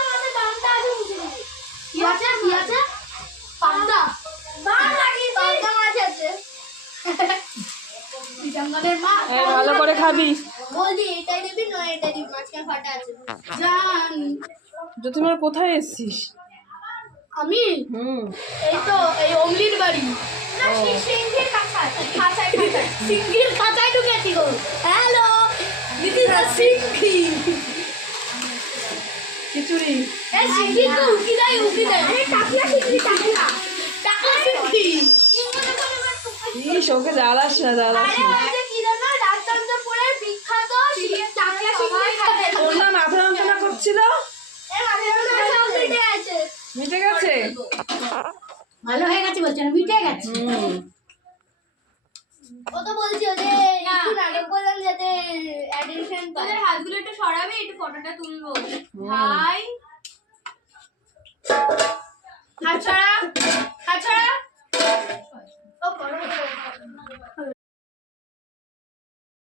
আমাদের দামটা আগে মুছে দিবি। কি আছে কি আছে? পান্তা মাছ লাগিয়েছি, পান্তা মাছ আছে। জঙ্গলের মাছ। ভালো করে খাবি। বলদি এটাই দিবি নয় এটা দিবি, মাঝখানে ফাটা আছে। জান জ্যোতির্ময় কোথায় এসেছিস? আমি এই তো এই অমলির বাড়ি না, সিংহের খাঁচায় খাঁচায় খাঁচায় সিংহের খাঁচায় ঢুকেছি গো। হ্যালো, দিস ইজ দ্য সিংহি। খিচুড়ি। এই সিংহি তো উকি দেয় আরে টাকলা সিংহি, টাকলা সিংহি। ইস, ওকে জ্বালাস না, জ্বালাস আরে না। ওই যে কি জানো রাজচন্দ্রপুরের বিখ্যাত টাকলা সিংহি খাবে। ওর না মাথা যন্ত্রণা করছিল, এই মাঝে সব মিটে আছে। মিটে গেছে। ভালো হয়ে গেছে বলছে না, মিটে গেছে। ও তো বলছি যে একটু নাটক করলাম যাতে অ্যাটেনশন পায়। তোদের হাতগুলো একটু সরাবে, একটু ফটোটা তুলবো। হাই হাত ছড়া, হাত ছড়া। ও করো